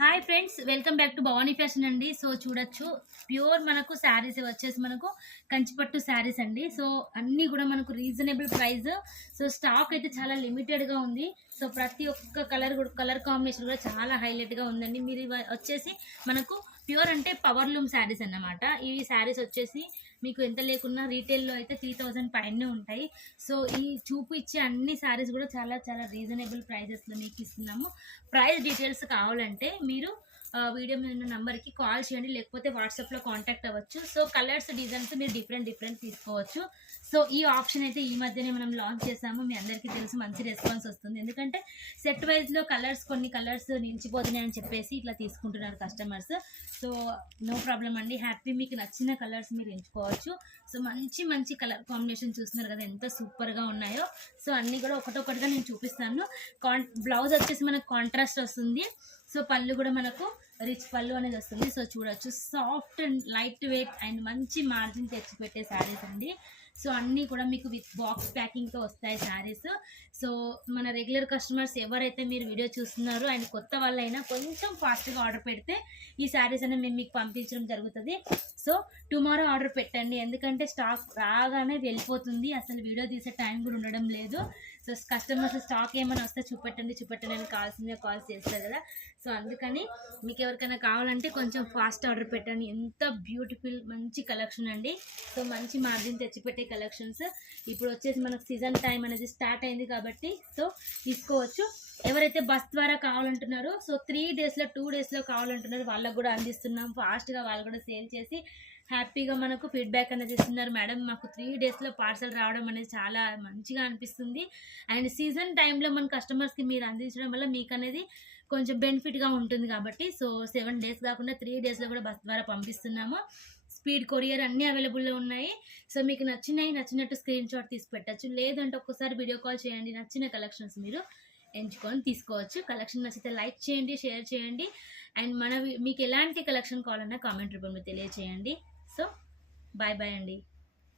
Hi friends, welcome back to Bhavani fashion అండి. So చూడొచ్చు, pure మనకు శారీస్ వచ్చేసి మనకు కంచిపట్టు శారీస్ అండి. సో అన్నీ కూడా మనకు రీజనబుల్ ప్రైస్. సో స్టాక్ అయితే చాలా లిమిటెడ్గా ఉంది. సో ప్రతి ఒక్క కలర్ కాంబినేషన్ కూడా చాలా హైలైట్గా ఉందండి. మీరు వచ్చేసి మనకు ప్యూర్ అంటే పవర్ లూమ్ శారీస్ అన్నమాట. ఈ శారీస్ వచ్చేసి మీకు ఎంత లేకున్నా రీటైల్లో అయితే 3000 పైనే ఉంటాయి. సో ఈ చూపు ఇచ్చే అన్ని శారీస్ కూడా చాలా చాలా రీజనబుల్ ప్రైజెస్లో మీకు ఇస్తున్నాము. ప్రైస్ డీటెయిల్స్ కావాలంటే మీరు వీడియో మీద ఉన్న నెంబర్కి కాల్ చేయండి, లేకపోతే వాట్సాప్లో కాంటాక్ట్ అవ్వచ్చు. సో కలర్స్ డిజైన్స్ మీరు డిఫరెంట్ తీసుకోవచ్చు. సో ఈ ఆప్షన్ అయితే ఈ మధ్యనే మనం లాంచ్ చేసాము. మీ అందరికీ తెలుసు, మంచి రెస్పాన్స్ వస్తుంది. ఎందుకంటే సెట్ వైజ్లో కొన్ని కలర్స్ నిలిచిపోతున్నాయి అని చెప్పేసి ఇట్లా తీసుకుంటున్నారు కస్టమర్స్. సో నో ప్రాబ్లం అండి, హ్యాపీ. మీకు నచ్చిన కలర్స్ మీరు ఎంచుకోవచ్చు. సో మంచి కలర్ కాంబినేషన్ చూస్తున్నారు కదా, ఎంత సూపర్గా ఉన్నాయో. సో అన్నీ కూడా ఒకటొకటిగా నేను చూపిస్తాను. బ్లౌజ్ వచ్చేసి మనకు కాంట్రాస్ట్ వస్తుంది. సో పళ్ళు కూడా మనకు రిచ్ పళ్ళు అనేది వస్తుంది. సో చూడొచ్చు, soft and light weight and మంచి మార్జిన్ తెచ్చి పెట్టే శారీస్ అండి. సో అన్నీ కూడా మీకు విత్ బాక్స్ ప్యాకింగ్తో వస్తాయి శారీస్. సో మన రెగ్యులర్ కస్టమర్స్ ఎవరైతే మీరు వీడియో చూస్తున్నారో అండ్ కొత్త వాళ్ళైనా కొంచెం ఫాస్ట్గా ఆర్డర్ పెడితే ఈ శారీస్ అనేది మేము మీకు పంపించడం జరుగుతుంది. సో టుమారో ఆర్డర్ పెట్టండి, ఎందుకంటే స్టాక్ రాగానే వెళ్ళిపోతుంది. అసలు వీడియో తీసే టైం కూడా ఉండడం లేదు. సో కస్టమర్స్ స్టాక్ ఏమైనా వస్తే చూపెట్టండి అని కాల్ చేస్తారు కదా. సో అందుకని మీకు ఎవరికైనా కావాలంటే కొంచెం ఫాస్ట్ ఆర్డర్ పెట్టండి. ఎంత బ్యూటిఫుల్ మంచి కలెక్షన్ అండి. సో మంచి మార్జిన్ తెచ్చిపెట్టే కలెక్షన్స్. ఇప్పుడు వచ్చేసి మనకు సీజన్ టైం అనేది స్టార్ట్ అయింది కాబట్టి సో తీసుకోవచ్చు. ఎవరైతే బస్ ద్వారా కావాలంటున్నారో, సో 3 డేస్లో 2 డేస్లో కావాలంటున్నారు, వాళ్ళకు కూడా అందిస్తున్నాం. ఫాస్ట్గా వాళ్ళు కూడా సేల్ చేసి హ్యాపీగా మనకు ఫీడ్బ్యాక్ అనేది ఇస్తున్నారు. మేడం, మాకు 3 డేస్లో పార్సల్ రావడం అనేది చాలా మంచిగా అనిపిస్తుంది. అండ్ సీజన్ టైంలో మన కస్టమర్స్కి మీరు అందించడం వల్ల మీకు అనేది కొంచెం బెనిఫిట్గా ఉంటుంది కాబట్టి సో 7 డేస్ కాకుండా 3 డేస్లో కూడా బస్ ద్వారా పంపిస్తున్నాము. స్పీడ్ కొరియర్ అన్నీ అవైలబుల్లో ఉన్నాయి. సో మీకు నచ్చినట్టు స్క్రీన్ షాట్ తీసి పెట్టచ్చు. లేదంటే ఒక్కసారి వీడియో కాల్ చేయండి, నచ్చిన కలెక్షన్స్ మీరు ఎంచుకొని తీసుకోవచ్చు. కలెక్షన్ నచ్చితే లైక్ చేయండి, షేర్ చేయండి. అండ్ మీకు ఎలాంటి కలెక్షన్ కావాలన్నా కామెంట్ రూపంలో తెలియచేయండి. సో బాయ్ అండి.